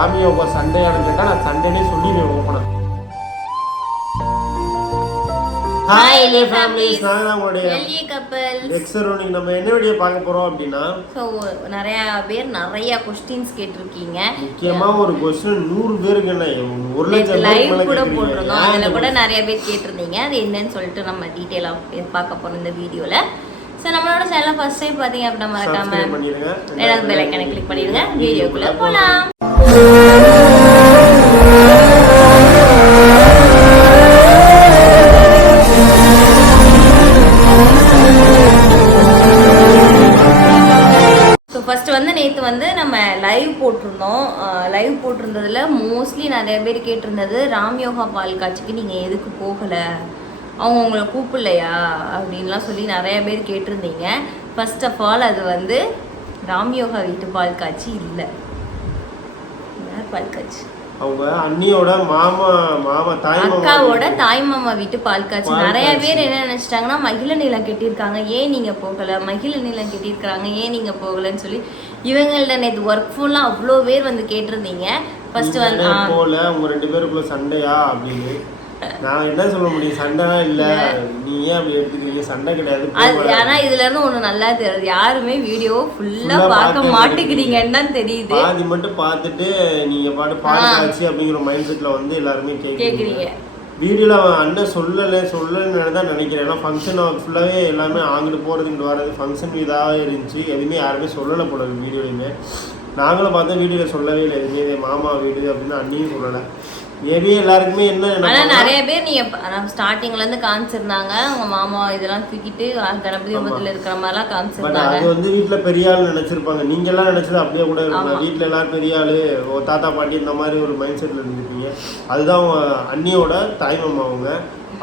சாமி யோகா சண்டையானு கேட்டா நான் சண்டேனே சொல்லிடுவேன் ஓப்பனா ஹாய் லே ஃபேமிலிஸ் நான் தான் உங்களுடைய எல்ஏ கப்பல் எக்ஸர் இன்னைக்கு நம்ம என்ன வீடியோ பார்க்க போறோம் அப்படின்னா ஸோ நிறைய பேர் நிறைய கொஸ்டின்ஸ் கேட்டிருக்கீங்க. முக்கியமா ஒரு கொஸ்டின் நூறு பேருக்கு என்ன? ஒரு லட்சம் லைவ் பேருக்கு மேல கூட. போட்டிருந்தோம். அதில் கூட நிறைய பேர் கேட்டிருந்தீங்க. அது என்னன்னு சொல்லிட்டு நம்ம டீட்டெயிலாக பார்க்க போறோம் இந்த வீடியோவில் ஸோ நம்மளோட சேனல் ஃபர்ஸ்ட் டைம் பார்த்தீங்க அப்படின்னா மறக்காம ரெண்டாவது பெல் ஐக்கனை கிளிக் பண்ணிடுங்க. வீடியோக்குள்ள போகலாம் வந்து நேற்று வந்து நம்ம லைவ் போட்டிருந்தோம். லைவ் போட்டிருந்ததில் மோஸ்ட்லி நிறைய பேர் கேட்டிருந்தது ராம்யோகா பால் காட்சிக்கு நீங்கள் எதுக்கு போகலை? அவங்க உங்களை கூப்பிடலையா? அப்படின்லாம் சொல்லி நிறைய பேர் கேட்டிருந்தீங்க. ஃபர்ஸ்ட் ஆஃப் ஆல் அது வந்து ராம்யோகா வீட்டு பால் காட்சி இல்லை. பால் காட்சி. அவங்க அண்ணியோட மாமா மாமா தாய் அக்காவோட தாய் மாமா வீட்டு பால் பால் நிறைய. பேர் என்ன நினைச்சிட்டாங்கன்னா மகிழ நீளம் கட்டியிருக்காங்க. ஏன் நீங்க போகல? மகிழ நீளம் கட்டியிருக்காங்க ஏன் நீங்க போகலன்னு சொல்லி. இவங்கள்ட்ட நேற்று ஒர்க் ஃபுல்லாக அவ்வளோ பேர் வந்து கேட்டிருந்தீங்க. ஃபர்ஸ்ட் வந்து போல உங்க ரெண்டு பேருக்குள்ள சண்டையா அப்படின்னு. நான் என்ன சொல்ல முடியும்? சண்டைனா இல்ல. நீ ஏன் அப்படி எடுத்துக்கிறீங்க? சண்டை கிடையாது. அது. ஆனா இதுல இருந்து ஒண்ணு நல்லா தெரியுது. யாருமே வீடியோ ஃபுல்லா பார்க்க மாட்டேங்கிறீங்கன்னு தான் தெரியுது. பாதி மட்டும் பார்த்துட்டு நீங்க பாட்டு. காட்சி அப்படிங்கிற மைண்ட் செட்ல வந்து எல்லாருமே கேக்குறீங்க. வீடியோல அவன் அண்ணன் சொல்லலை சொல்லலைன்னு தான் நினைக்கிறேன். ஏன்னா ஃபங்க்ஷன் ஃபுல்லாகவே எல்லாமே ஆங்கிட்டு போகிறது இங்கிட்டு வர்றது ஃபங்க்ஷன் இதாக இருந்துச்சு. எதுவுமே யாருமே சொல்லலை போல வீடியோலையுமே நாங்களும் பார்த்தா வீடியோவில் சொல்லவே இல்லை எதுவுமே இது மாமா வீடு அப்படின்னு அண்ணியும் சொல்லலை. மேபி எல்லாருக்குமே என்ன ஆனா நிறைய பேர் நீங்க ஸ்டார்டிங்ல இருந்து காமிச்சிருந்தாங்க. உங்க மாமா இதெல்லாம் தூக்கிட்டு கணபதி உபத்துல இருக்கிற மாதிரிலாம் காமிச்சிருந்தாங்க அது வந்து வீட்ல பெரிய ஆள் நினைச்சிருப்பாங்க. நீங்க எல்லாம் நினைச்சது அப்படியே கூட இருக்கலாம். வீட்ல எல்லாரும் பெரிய ஆளு தாத்தா பாட்டி இந்த மாதிரி ஒரு மைண்ட் செட்ல இருந்திருப்பீங்க அதுதான் அண்ணியோட தாய்மாமா அவங்க.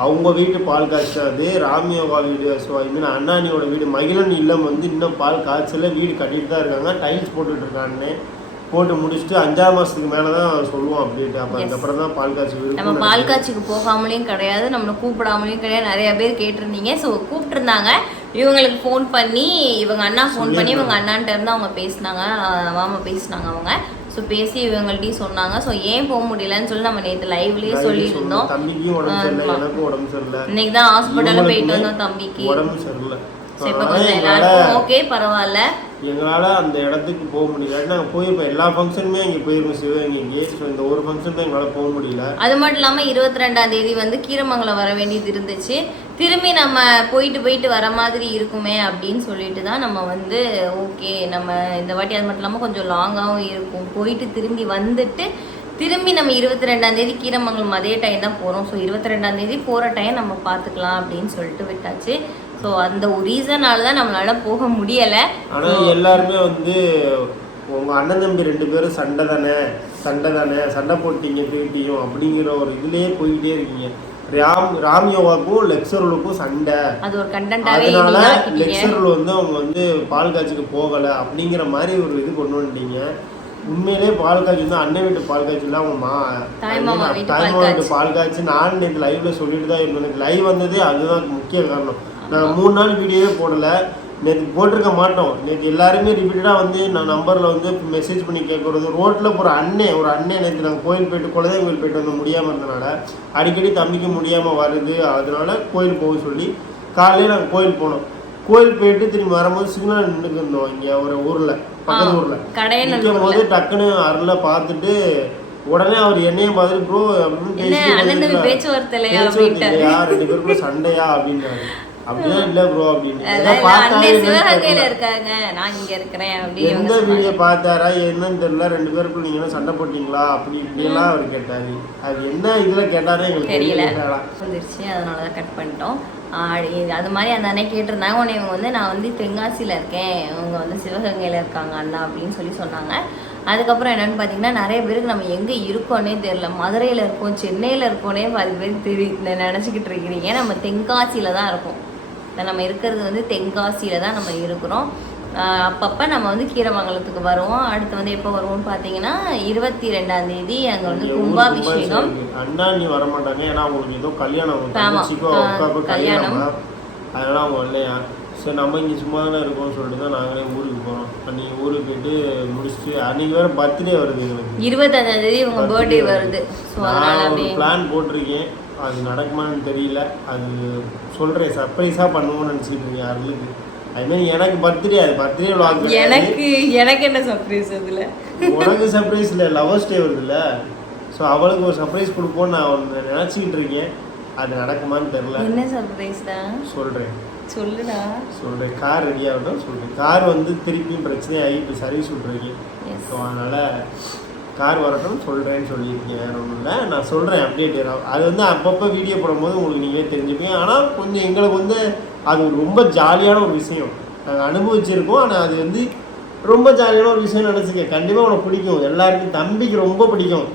அவங்க வீட்டு பால் காய்ச்சல் அது ராமியோகா வீடு மீன் அண்ணாணியோட வீடு மகிழன் இல்லம் வந்து இன்னும் பால் காய்ச்சல வீடு கட்டிட்டு தான் இருக்காங்க. டைல்ஸ் போட்டுட்டு இருக்கான்னு போட்டு முடிச்சுட்டு அஞ்சாறு மாசத்துக்கு மேல தான் சொல்லுவோம் அப்டேட் அப்ப. அதுக்கப்புறம் தான் பால் காய்ச்சி நம்ம பால் காட்சிக்கு போகாமலேயும் கிடையாது. நம்மளை கூப்பிடாமலேயும் கிடையாது. நிறைய பேர் கேட்டிருந்தீங்க. ஸோ கூப்பிட்டுருந்தாங்க. இவங்களுக்கு ஃபோன் பண்ணி இவங்க அண்ணா ஃபோன் பண்ணி இவங்க அண்ணான்ட்ட இருந்து அவங்க பேசினாங்க. மாமா பேசினாங்க அவங்க. ஸோ பேசி இவங்கள்ட்டையும் சொன்னாங்க. ஸோ ஏன் போக முடியலன்னு சொல்லி நம்ம நேற்று லைவ்லயே சொல்லியிருந்தோம். இன்னைக்கு தான் ஹாஸ்பிட்டலில் போயிட்டு வந்தோம் தம்பிக்கு. ஸோ இப்போ கொஞ்சம் எல்லாருக்கும் ஓகே பரவாயில்ல. எங்களால் அந்த இடத்துக்கு போக முடியல. நாங்கள் போயிருப்போம் எல்லா ஃபங்க்ஷனுமே அங்கே போயிருக்கோம் சிவகங்கைக்கு ஸோ இந்த ஒரு ஃபங்க்ஷன் தான் எங்களால் போக முடியல. அது மட்டும் இல்லாமல் இருபத்தி ரெண்டாம் தேதி வந்து கீரமங்கலம் வர வேண்டியது இருந்துச்சு. திரும்பி நம்ம போயிட்டு போயிட்டு வர மாதிரி இருக்குமே அப்படின்னு சொல்லிட்டு தான் நம்ம வந்து ஓகே நம்ம இந்த வாட்டி அது மட்டும் இல்லாமல் கொஞ்சம் லாங்காகவும் இருக்கும். போயிட்டு திரும்பி வந்துட்டு திரும்பி நம்ம இருபத்தி ரெண்டாம் தேதி கீரமங்கலம் அதே டைம் தான் போகிறோம் ஸோ இருபத்தி ரெண்டாம் தேதி போகிற டைம் நம்ம பார்த்துக்கலாம் அப்படின்னு சொல்லிட்டு விட்டாச்சு. ஸோ அந்த ஒரு ரீசனால தான் நம்மளால போக முடியலை. ஆனால் எல்லாருமே வந்து உங்கள் அண்ணன் தம்பி ரெண்டு பேரும் சண்டை தானே? சண்டை தானே? சண்டை போட்டீங்க போயிட்டியும் அப்படிங்கிற ஒரு இதுலேயே போய்கிட்டே இருக்கீங்க. ராம் ராம் யோகாக்கும் லெக்சருளுக்கும் சண்டை. அது ஒரு கண்டென்ட்டாகவே அதனால லெக்சரல் வந்து அவங்க வந்து பால் காய்ச்சிக்கு போகலை அப்படிங்கிற மாதிரி ஒரு இது கொண்டு வந்துட்டீங்க. உண்மையிலே பால் காய்ச்சி வந்து அண்ணன் வீட்டு பால் காய்ச்சல் அவங்க மா தாய் மாமா வீட்டு பால் காய்ச்சி. நான் நேற்று லைவ்ல சொல்லிட்டு தான் இருந்தேன். லைவ் வந்ததே அதுதான் முக்கிய காரணம். நான் மூணு நாள் வீடியோவே போடல. நேற்று போட்டிருக்க மாட்டோம். நேற்று எல்லாருமே ரிப்பீட்டடாக வந்து நான் நம்பரில் வந்து மெசேஜ் பண்ணி கேட்குறது. ரோட்டில் போகிற அண்ணே ஒரு அண்ணன் நேற்று நாங்கள் கோயில் போயிட்டு குலதெய்வம் கோயில் போயிட்டு வந்து முடியாமல் இருந்தனால அடிக்கடி தம்பிக்கு முடியாமல் வருது. அதனால கோயில் போக சொல்லி காலையில நாங்கள் கோயில் போனோம். கோயில் போயிட்டு திரும்பி வரும்போது சிக்னல் நின்றுக்கு இருந்தோம் இங்கே ஒரு ஊரில் பக்கத்து ஊரில். நிற்கும் போது டக்குன்னு அருளை பார்த்துட்டு உடனே அவர் என்னையும் பார்த்துட்டு ப்ரோ அப்படின்னு வந்துட்டாரு. பேச்சுவார்த்தை ரெண்டு பேருக்குள்ள சண்டையா? அப்படின்றாரு. அப்படிலாம் இல்ல ப்ரோ அப்படின்னு. சிவகங்கையில. இருக்காங்க. நான் இங்க இருக்கிறேன் அப்படின்னு எந்த வீடியோ. பார்த்தாரா என்னன்னு தெரியல. ரெண்டு பேருக்குள்ள நீங்க என்ன சண்டை போட்டீங்களா அப்படி இப்படியெல்லாம் அவர் கேட்டாரு. அது என்ன இதுல கேட்டாரே எங்களுக்கு தெரியல. வந்துருச்சு அதனால தான் கட் பண்ணிட்டோம். அது மாதிரி அந்த அண்ணன் கேட்டிருந்தாங்க. உடனே இவங்க வந்து நான் வந்து தென்காசியில் இருக்கேன். இவங்க வந்து சிவகங்கையில் இருக்காங்க அண்ணா அப்படின்னு சொல்லி சொன்னாங்க. அதுக்கப்புறம் என்னன்னு பார்த்தீங்கன்னா நிறைய பேருக்கு நம்ம எங்கே இருக்கோன்னே தெரியல. மதுரையில் இருக்கோம் சென்னையில் இருக்கோன்னே பாதி பேர் தெரி நினச்சிக்கிட்டு இருக்கிறீங்க. நம்ம தென்காசியில் தான் இருக்கோம். நம்ம இருக்கிறது வந்து தென்காசியில் தான் நம்ம இருக்கிறோம். அப்பப்ப நம்ம வந்து கீரமங்கலத்துக்கு வருவோம். அடுத்து வந்து எப்போ வருவோம்னு பார்த்தீங்கன்னா இருபத்தி ரெண்டாம் தேதி அங்கே வந்து கும்பாபிஷேகம். அண்ணா நீ வர மாட்டாங்க ஏன்னா அவங்களுக்கு ஏதோ கல்யாணம் அவங்க ஆமா. தங்கச்சிக்கோ ஆ, அக்காக்கோ கல்யாணம். அதனால அவங்க வரலையா? சரி நம்ம இங்கே சும்மா தானே இருக்கோம்னு சொல்லிட்டு தான் நாங்களே ஊருக்கு போகிறோம் அன்றைக்கி ஊருக்கு போயிட்டு முடிச்சுட்டு அன்றைக்கி வேறு பர்த்டே வருது எங்களுக்கு. இருபத்தஞ்சாம் தேதி உங்க பர்த்டே வருது. ஸோ அதனால பிளான் போட்டிருக்கேன். அது நடக்குமான்னு தெரியல. அது சொல்கிறேன் சர்ப்ரைஸாக பண்ணுவோம்னு நினச்சிட்டு இருக்கேன் அருளுக்கு அதுமாதிரி எனக்கு பர்த்டே அது பர்த்டே vlog எனக்கு எனக்கு என்ன சர்ப்ரைஸ் அதுல? உனக்கு சர்ப்ரைஸ் இல்லை லவர்ஸ் டே வருதுல்ல. ஸோ அவளுக்கு ஒரு சர்ப்ரைஸ் கொடுப்போம்னு நான் ஒன்று நினச்சிக்கிட்டு இருக்கேன். அது நடக்குமான்னு தெரில என்ன சர்ப்ரைஸ் தான் சொல்கிறேன் சொல்லுடா. சொல்கிறேன் கார் ரெடி ஆகட்டும் சொல்கிறேன் கார் வந்து திருப்பியும் பிரச்சனையாகி இப்போ சர்வீஸ் விட்ருக்கேன் ஸோ அதனால் கார் வரட்டும் சொல்கிறேன்னு சொல்லியிருக்கேன் வேறு ஒன்றும் இல்லை நான் சொல்கிறேன் அப்டேட் அது வந்து அப்பப்போ வீடியோ போடும்போது உங்களுக்கு நீங்களே தெரிஞ்சுப்பீங்க. ஆனால் கொஞ்சம் எங்களுக்கு வந்து அது ரொம்ப ஜாலியான ஒரு விஷயம். நாங்கள் அனுபவிச்சிருக்கோம். ஆனால் அது வந்து ரொம்ப ஜாலியான ஒரு விஷயம் நினச்சிக்க கண்டிப்பாக உனக்கு பிடிக்கும். எல்லாருக்கும் தம்பிக்கு ரொம்ப பிடிக்கும்.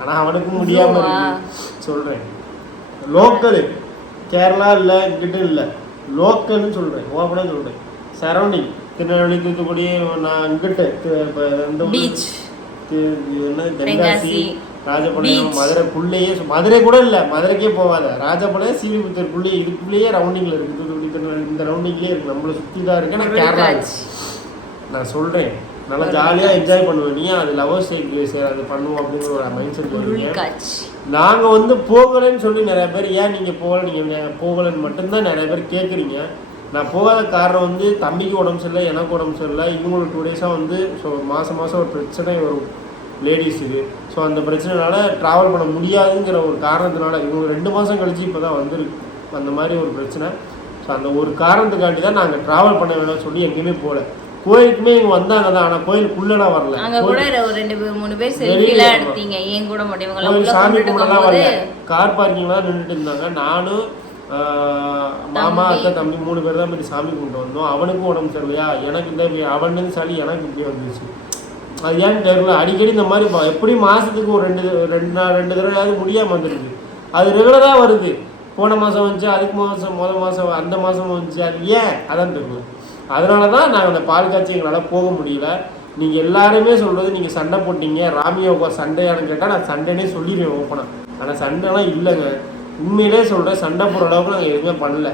ஆனால் அவனுக்கு முடியாமல் சொல்கிறேன் லோக்கலு கேரளா இல்லை இங்கிட்ட இல்லை. லோக்கல்னு சொல்கிறேன் ஓப்பனாக சொல்கிறேன் சரௌண்டிங் திருநெல்வேலி தூத்துக்குடி நான் இங்கிட்ட இப்ப இந்த பீச் தென்காசி ராஜபாளையம். மதுரைக்குள்ளேயே மதுரை கூட இல்லை மதுரைக்கே போகாத. ராஜபாளையம் சீவிபுத்தூருக்குள்ளேயே இதுக்குள்ளேயே ரவுண்டிங்கில் இருக்குது தூத்துக்குடி திருநெல்வேலி இந்த ரவுண்டிங்லேயே இருக்குது நம்மளை சுற்றி தான் இருக்கு. நான் கேரளா. நான் சொல்கிறேன் நல்லா ஜாலியாக என்ஜாய் பண்ணுவேன். நீ அது லவர் சைக்கிள் சரி அது பண்ணுவோம் அப்படிங்கிற ஒரு மைண்ட் செட் காட்சி. நாங்கள் வந்து போகலைன்னு சொல்லி நிறைய பேர் ஏன் நீங்கள் போகல? நீங்கள் போகலைன்னு மட்டும்தான் நிறைய பேர் கேட்குறீங்க நான் போகாத காரணம் வந்து தம்பிக்கு உடம்பு சரியில்லை எனக்கு உடம்பு சரியில்லை. இவங்களுக்கு டூ டேஸாக வந்து ஸோ மாதம் மாதம் ஒரு பிரச்சனை வரும் லேடிஸுக்கு ஸோ அந்த பிரச்சனைனால ட்ராவல் பண்ண முடியாதுங்கிற ஒரு காரணத்தினால இவங்க ரெண்டு மாதம் கழிச்சு இப்போ தான் வந்திருக்கு. அந்த மாதிரி ஒரு பிரச்சனை. ஸோ அந்த ஒரு காரணத்துக்காண்டி தான் நாங்கள் ட்ராவல் பண்ண வேணாம்னு சொல்லி எங்கேயுமே போகல. கோயிலுக்குமே இவங்க வந்தாங்க தான் ஆனால் கோயிலுக்குள்ளலாம் வரல. அங்க கூட ரெண்டு பேர் மூணு பேர் செல்ஃபிலாம். எடுத்தீங்க. ஏன் கூட மட்டும் சாமி கும்பிடலாம் வரல. கார் பார்க்கிங்ல தான் நின்றுட்டு இருந்தாங்க. நானும் மாமா அத்தை தம்பி மூணு பேர் தான் போய் சாமி கும்பிட்டு வந்தோம். அவனுக்கும் உடம்பு சரியில்லையா? எனக்கு இந்த அவனுக்கு சளி எனக்கு இப்படி வந்துச்சு அது ஏன்னு தெரியல. அடிக்கடி இந்த மாதிரி எப்படியும் எப்படி ஒரு ரெண்டு ரெண்டு நாள் ரெண்டு தடவையாவது முடியாம வந்துருக்கு அது ரெகுலராக வருது. போன மாதம் வந்துச்சு அதுக்கு மாதம் முதல் மாதம் அந்த மாதம் வந்துச்சு. அது ஏன்? அதான் தெரியல. அதனால தான் நாங்கள் அந்த பால் காட்சி எங்களால் போக முடியல. நீங்கள் எல்லாருமே சொல்கிறது நீங்கள் சண்டை போட்டீங்க. ராமியோக்கா சண்டையானு கேட்டால் நான் சண்டைனே சொல்லிடுவேன் ஓப்பனாக ஆனால் சண்டைலாம் இல்லைங்க. உண்மையிலே சொல்கிறேன் சண்டை போடுற அளவுக்கு நாங்கள் எதுவுமே பண்ணல.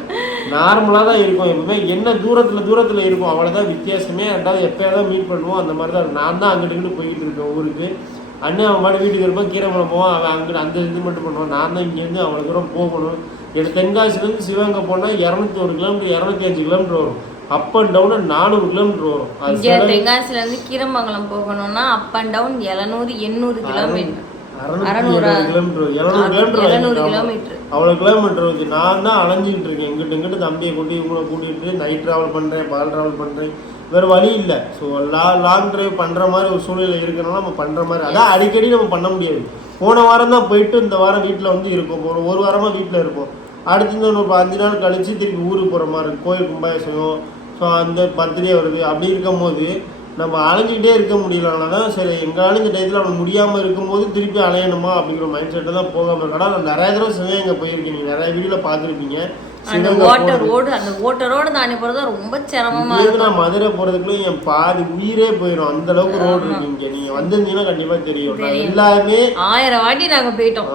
நார்மலாக தான் இருக்கோம் எப்பவுமே. என்ன தூரத்தில் தூரத்தில் இருக்கும் அவ்வளோதான் வித்தியாசமே. ரெண்டாவது எப்போயாவது மீட் பண்ணுவோம் அந்த மாதிரி தான். நான் தான் அங்கிட்டு இங்கிட்டு போய்கிட்டு இருக்கேன் ஊருக்கு. அண்ணன் அவன் பாட்டு வீட்டுக்கு இருப்பான் கீரைமலை போவான். அவன் அங்கிட்டு அந்த இது மட்டும் பண்ணுவான். நான் தான் இங்கேருந்து அவ்வளோ தூரம் போகணும். எனக்கு தென்காசிலேருந்து சிவகங்கை போனால் இரநூத்தி ஒரு கிலோமீட்டர் இரநூத்தி அஞ்சு கிலோமீட்டர் வரும். அப் அண்ட் டவுன் நானூறு கிலோமீட்டர் வரும். அது இங்க செலவு- தென்காசில இருந்து கீரமங்கலம் போகணும்னா அப் அண்ட் டவுன் எழுநூறு எண்ணூறு கிலோமீட்டர். அறநூறா? எழுநூறு கிலோமீட்டர் அவ்வளோ கிலோமீட்டர். நான் தான் அலைஞ்சிக்கிட்டு இருக்கேன். இங்கிட்டு இங்கிட்டு தம்பியை இவங்கள கூட்டிகிட்டு நைட் ட்ராவல் பண்ணுறேன் பால் ட்ராவல் பண்ணுறேன் வேறு வழி இல்லை. ஸோ லா லாங் டிரைவ் பண்ணுற மாதிரி ஒரு சூழ்நிலை இருக்கனால நம்ம பண்ணுற மாதிரி அதான் அடிக்கடி நம்ம பண்ண முடியாது. போன வாரம் தான் போயிட்டு இந்த வாரம் வீட்டில் வந்து இருக்கோம். ஒரு ஒரு வாரமாக வீட்டில் இருப்போம் அடுத்து இந்த ஒரு அஞ்சு நாள் கழிச்சு திருப்பி ஊருக்கு போகிற மாதிரி இருக்கும் கோயில் கும்பாபிஷேகம். ஸோ அந்த பர்த்டே வருது. அப்படி இருக்கும்போது நம்ம அலைஞ்சிக்கிட்டே இருக்க முடியலனா தான் சரி எங்களால் இந்த டயத்தில் அவனுக்கு முடியாமல் இருக்கும்போது திருப்பி அலையணுமா அப்படிங்கிற மைண்ட் செட்டில் தான் போகாமல் இருக்கா நான் நிறைய தடவை சிவகங்கை போயிருக்கேன் நீங்கள் நிறைய வீடியோவில் பார்த்துருப்பீங்க. அந்த போனது. ரோடு அந்த வாட்டர் ரோடு தாண்டி போறது ரொம்ப சிரமமா இருக்கும். நான் மதுரை போகிறதுக்குள்ள என் பாதி உயிரே போயிடும் அந்த அளவுக்கு ரோடு இருக்கு இங்கே. நீங்கள் வந்திருந்தீங்கன்னா கண்டிப்பாக தெரியும். எல்லாருமே ஆயிரம் வாட்டி நாங்க போயிட்டோம்.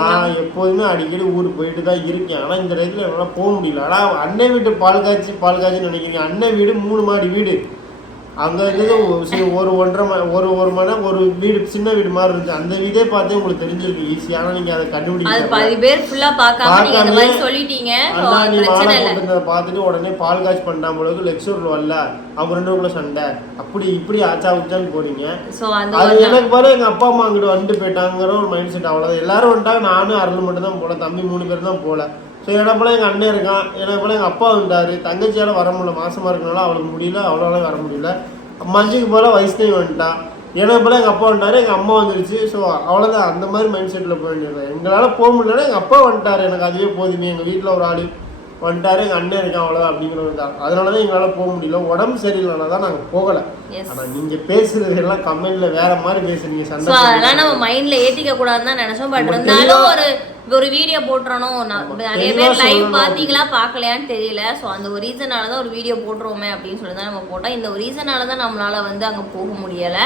நான் எப்போதுமே அடிக்கடி ஊருக்கு போயிட்டு தான் இருக்கேன். ஆனால் இந்த இடத்துல என்னால் போக முடியல. ஆனால் அண்ணன் வீட்டு பால் காய்ச்சி பால் காய்ச்சின்னு நினைக்கிறீங்க. அண்ணன் வீடு மூணு மாடி வீடு. அங்கே இருந்தது ஒரு ஒன்றரை ஒரு ஒரு மணி ஒரு வீடு சின்ன வீடு மாதிரி இருந்துச்சு அந்த வீடே பார்த்தே உங்களுக்கு தெரிஞ்சிருக்கு ஈஸி ஆனால் நீங்கள் அதை கண்டுபிடிக்க பாதி பேர் பார்க்காம நீங்க மாதிரி சொல்லிட்டீங்க. நீ மாலை பார்த்துட்டு உடனே பால் காய்ச்சி பண்ணாம அளவுக்கு லெக்சர் வரல அவங்க ரெண்டு பேருக்குள்ள சண்டை. அப்படி இப்படி ஆச்சா உச்சான்னு போறீங்க அது எனக்கு பாரு எங்க அப்பா அம்மா அங்கிட்டு வந்துட்டு போயிட்டாங்கிற ஒரு மைண்ட் செட் அவ்வளவுதான் எல்லாரும் வந்துட்டாங்க. நானும் அருள் மட்டும் தான் போல. தம்பி மூணு பேர் தான் போல. ஸோ என்ன போல எங்க அண்ணன் இருக்கான். என்ன போல எங்க அப்பா வந்துட்டாரு தங்கச்சியால வர முடியல. மாசமா இருக்கனால அவளுக்கு முடியல. அவளால வர முடியல. மஞ்சுக்கு போல வைஷ்ணவி வந்துட்டான் எனக்கு போல எங்க அப்பா வந்துட்டாரு எங்க அம்மா வந்துருச்சு. ஸோ அவ்வளவுதான். அந்த மாதிரி மைண்ட் செட்ல போக வேண்டியது எங்களால போக முடியலன்னா எங்க அப்பா வந்துட்டாரு. எனக்கு அதுவே போதுமே. எங்க வீட்டுல ஒரு ஆளு வந்துட்டாரு. எங்க அண்ணன் இருக்கான் அவ்வளவுதான் அப்படிங்கிறது தான் அதனாலதான் எங்களால போக முடியல. உடம்பு சரியில்லைனா தான் நாங்க போகல. Yes. ஆனா நீங்க பேசுறது எல்லாம் கமெண்ட்ல வேற மாதிரி பேசுறீங்க. சண்டை அதெல்லாம். நம்ம மைண்ட்ல ஏத்திக்க கூடாதுன்னு தான் நினைச்சோம். பட் இருந்தாலும் ஒரு ஒரு வீடியோ போட்டுறணும். நிறைய பேர் லைவ். பாத்தீங்களா பார்க்கலையான்னு தெரியல. சோ அந்த ஒரு ரீசனால தான் ஒரு வீடியோ போட்டுருவோமே அப்படின்னு சொல்லி தான் நம்ம போட்டோம். இந்த ஒரு ரீசனால தான் நம்மளால வந்து அங்க போக முடியல.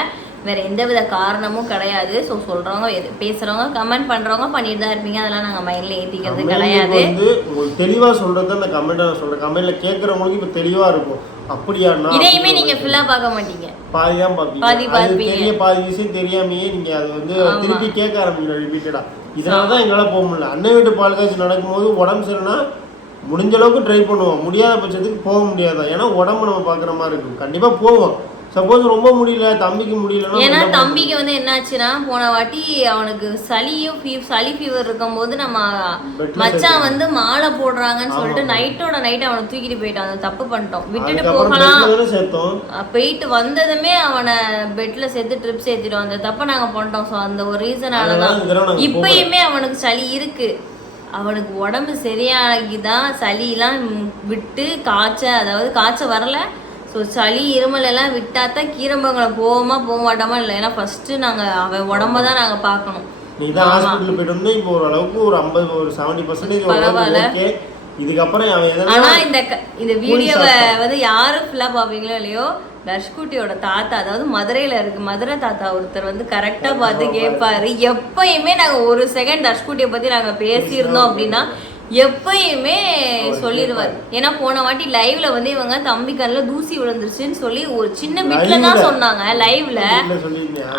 வேற எந்தவித காரணமும் கிடையாது. ஸோ சொல்றவங்க பேசுறவங்க கமெண்ட் பண்றவங்க பண்ணிட்டு தான் இருப்பீங்க. அதெல்லாம் நாங்க மைண்ட்ல கமெண்ட்ல கிடையாது. உங்களுக்கு தெளிவா சொல்றது அந்த கமெண்ட் நான் சொல்றேன் கமெண்ட்ல கேட்கறவங்களுக்கு இப்ப தெளிவா இருக்கும். அப்படியாண்ணா இதையுமே நீங்க ஃபுல்லா பார்க்க மாட்டீங்க. பாதி தான் பாதி பார்ப்பீங்க. தெரிய பாதி விஷயம் தெரியாமையே நீங்க அது வந்து. திருப்பி கேட்க ஆரம்பிக்கணும் ரிப்பீட்டடா இதனால தான் எங்களால் போக முடியல. அன்னை வீட்டு பால் காய்ச்சி நடக்கும்போது உடம்பு சரினா முடிஞ்ச அளவுக்கு ட்ரை பண்ணுவோம். முடியாத பட்சத்துக்கு போக முடியாதான் ஏன்னா உடம்பு நம்ம பார்க்குற மாதிரி இருக்கும். கண்டிப்பாக போவோம். சப்போஸ் ரொம்ப முடியல தம்பிக்கு முடியலன்னா ஏன்னா? தம்பிக்கு வந்து என்னாச்சுன்னா போன வாட்டி அவனுக்கு சளியும் சளி ஃபீவர் இருக்கும்போது நம்ம பெட்ல மச்சான். வந்து மாலை போடுறாங்கன்னு. சொல்லிட்டு நைட்டோட நைட் அவனை தூக்கிட்டு போயிட்டான். தப்பு பண்ணிட்டோம். விட்டுட்டு போகலாம். தானே போயிட்டு வந்ததுமே அவனை பெட்ல சேர்த்து ட்ரிப்ஸ் ஏத்திட்டோம் அந்த தப்பை நாங்க பண்ணிட்டோம். ஸோ அந்த ஒரு ரீசனால அதனால தான். இந்த தடவை நாங்க போகல. இப்பயுமே அவனுக்கு சளி இருக்கு. அவனுக்கு உடம்பு சரியாகிதான் சளியெல்லாம் விட்டு காய்ச்ச அதாவது காய்ச்ச வரல. ஸோ சளி இருமல் எல்லாம் விட்டாதான் கீரம்பங்களை போவோமா போக மாட்டோமா இல்லை? ஏன்னா ஃபர்ஸ்ட் நாங்க அவன் உடம்ப தான் நாங்க பார்க்கணும். நீ தான். ஹாஸ்பிட்டல் போயிட்டு வந்து இப்போ ஓரளவுக்கு ஒரு ஐம்பது ஒரு செவன்டி பர்சன்டேஜ் பரவாயில்ல. இதுக்கப்புறம் அவன் ஆனா இந்த இந்த வீடியோவை வந்து யாரு ஃபுல்லா பாப்பீங்களோ இல்லையோ தர்ஷ்குட்டியோட தாத்தா அதாவது மதுரையில இருக்கு மதுரை தாத்தா ஒருத்தர் வந்து கரெக்டா பார்த்து கேட்பாரு எப்பயுமே நாங்க ஒரு செகண்ட் தர்ஷ்குட்டியை பத்தி நாங்க பேசியிருந்தோம் அப்படின்னா எப்பயுமே சொல்லிடுவார் ஏன்னா போன வாட்டி லைவ்ல வந்து இவங்க தம்பி கண்ணில் தூசி விழுந்துருச்சுன்னு சொல்லி ஒரு சின்ன பிட்ல தான். சொன்னாங்க லைவ்ல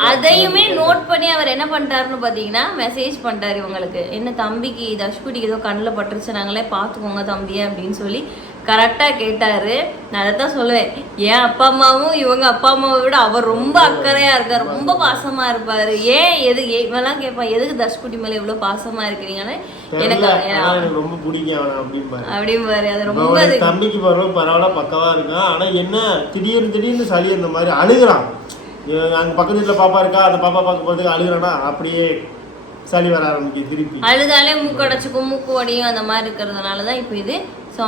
அதையுமே நோட் பண்ணி அவர் என்ன பண்ணிட்டாருன்னு பார்த்தீங்கன்னா மெசேஜ் பண்ணிட்டாரு இவங்களுக்கு. என்ன தம்பிக்கு தஷ்குட்டிக்கு ஏதோ கண்ணில் பட்டுருச்சு நாங்களே பார்த்துக்கோங்க தம்பியை அப்படின்னு சொல்லி கரெக்டாக கேட்டாரு. நான் அதை தான் சொல்லுவேன். என் அப்பா அம்மாவும் இவங்க அப்பா அம்மாவை விட அவர் ரொம்ப அக்கறையா இருக்கார். ரொம்ப பாசமா இருப்பாரு. ஏன் எது இவெல்லாம் கேட்பான் எதுக்கு தஷ்குட்டி மேல இவ்வளவு பாசமா இருக்கிறீங்கன்னு? எனக்கு ரொம்ப பிடிக்கும் அவனை அப்படிம்பாரு. அப்படிம்பாரு. அது ரொம்ப தம்பிக்கு பரவாயில்ல பரவாயில்ல பக்கவா இருக்கான். ஆனா என்ன திடீர்னு திடீர்னு சளி அந்த மாதிரி அழுகுறான். அங்க பக்கத்து வீட்டுல பாப்பா இருக்கா? அந்த பாப்பா பார்க்க போறதுக்கு அழுகுறானா அப்படியே சளி வர ஆரம்பிக்குது திருப்பி. அழுதாலே மூக்கடைச்சுக்கும் மூக்கு வடியும் அந்த மாதிரி இருக்கிறதுனால தான் இப்போ இது ஸோ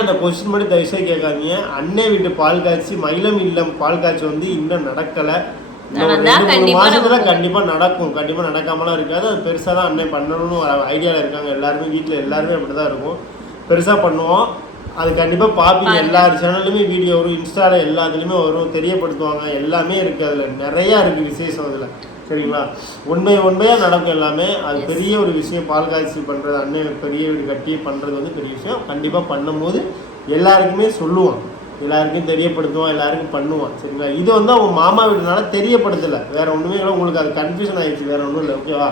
அந்த கொஸ்டின் மட்டும் தயவுசெய்து கேட்காதீங்க. அன்னை வீட்டு பால் காய்ச்சி மயிலம் இல்லம் பால் காய்ச்சி வந்து இன்னும் நடக்கல. கண்டிப்பா மாசத்துல நடக்கும். கண்டிப்பா நடக்கும். கண்டிப்பா நடக்காமலாம் இருக்காது. அது பெருசா தான் அன்னை பண்ணணும்னு ஐடியால இருக்காங்க எல்லாருமே. வீட்ல எல்லாருமே அப்படிதான் இருக்கும். பெருசா பண்ணுவோம். அது கண்டிப்பா பாப்பீங்க. எல்லா சேனல்லுமே வீடியோ வரும். இன்ஸ்டால எல்லாத்துலயுமே வரும். தெரியப்படுத்துவாங்க. எல்லாமே இருக்கு அதுல. நிறைய இருக்கு விசேஷம் அதுல. சரிங்களா? ஒன் பை ஒன் பையாக நடக்கும் எல்லாமே. அது பெரிய ஒரு விஷயம். பால் காய்ச்சி பண்ணுறது அண்ணன் பெரிய வீடு கட்டி பண்ணுறது வந்து பெரிய விஷயம். கண்டிப்பாக பண்ணும்போது எல்லாருக்குமே சொல்லுவான் எல்லாருக்கும் தெரியப்படுத்துவான் எல்லாருக்கும் பண்ணுவான் சரிங்களா? இது வந்து அவன் மாமா வீடுனால தெரியப்படுத்தலை. வேற ஒன்றுமே இல்லை. உங்களுக்கு அது கன்ஃபியூஷன் ஆயிடுச்சு. வேற ஒன்றும் இல்லை. ஓகேவா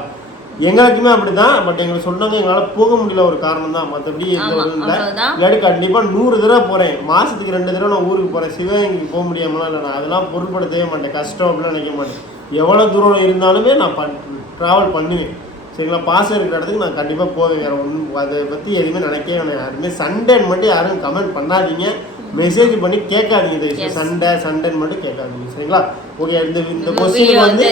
எங்களுக்குமே அப்படிதான் பட் எங்களுக்கு சொன்னாங்க எங்களால் போக முடியல. ஒரு காரணம் தான் மற்றபடி எந்த ஒரு இல்லை. இல்லாட்டி கண்டிப்பாக நூறு தடவை போகிறேன் மாதத்துக்கு ரெண்டு தடவை நான் ஊருக்கு போகிறேன் சிவகங்கைக்கு போக முடியாமலாம் இல்லை. நான் அதெல்லாம் பொருட்படுத்தவே மாட்டேன். கஷ்டம் அப்படிலாம் நினைக்க மாட்டேன். எவ்வளோ தூரம் இருந்தாலுமே நான் பண் ட்ராவல் பண்ணுவேன். சரிங்களா? பாசம் இருக்கிற இடத்துக்கு நான் கண்டிப்பாக போவேன். வேறு ஒன்றும் அதை பற்றி எதுவுமே நினைக்கவே வேணாம். யாருமே சண்டேன்னு மட்டும் யாரும் கமெண்ட் பண்ணாதீங்க. மெசேஜ் பண்ணி கேட்காதீங்க. Yes. சண்டே சண்டேன்னு மட்டும் கேட்காதீங்க. சரிங்களா? ஓகே இந்த இந்த கொஸ்டின் வந்து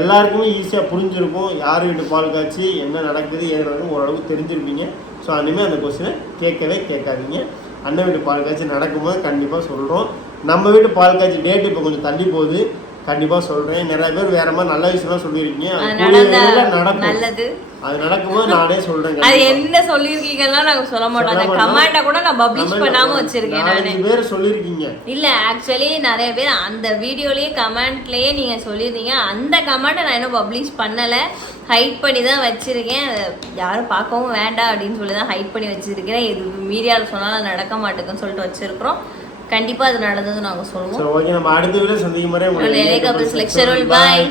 எல்லாருக்குமே ஈஸியாக புரிஞ்சிருக்கும். யார் வீட்டு பால் காய்ச்சி என்ன நடக்குது ஏது நடக்குது ஓரளவுக்கு தெரிஞ்சிருப்பீங்க. ஸோ இனிமேல் அந்த கொஸ்டினை கேட்கவே கேட்காதீங்க. அண்ணன் வீட்டு பால் காய்ச்சி நடக்கும்போது கண்டிப்பாக சொல்கிறோம் நம்ம வீட்டு பால் காய்ச்சி டேட் இப்போ கொஞ்சம் தள்ளி போகுது. கண்டிப்பாக சொல்கிறேன் நிறைய பேர் வேற மாதிரி நல்ல விஷயம்லாம் சொல்லியிருக்கீங்க. நடக்கும். நல்லது. அது நடக்கும்போது நானே சொல்கிறேன் அது என்ன சொல்லியிருக்கீங்கன்னா நாங்க சொல்ல மாட்டோம். அந்த. கமெண்ட கூட நான் பப்ளிஷ் பண்ணாம வச்சிருக்கேன் நானு. பேர் சொல்லியிருக்கீங்க. இல்ல ஆக்சுவலி நிறைய பேர் அந்த வீடியோலயே கமெண்ட்லயே நீங்க சொல்லியிருந்தீங்க. அந்த கமெண்ட்டை நான் இன்னும் பப்ளிஷ் பண்ணல. ஹைட் பண்ணி தான் வச்சிருக்கேன். யாரும் பார்க்கவும் வேண்டாம் அப்படின்னு சொல்லி தான் ஹைட் பண்ணி வச்சிருக்கிறேன். இது மீடியாவில் சொன்னாலும் நடக்க மாட்டேங்குன்னு சொல்லிட்டு வச்சிருக்கிறோம். கண்டிப்பா அது நடந்தது நாங்க சொல்லுவோம் ஓகே நம்ம அடுத்த வீடியோ சந்திக்கும் lecture roll, bye.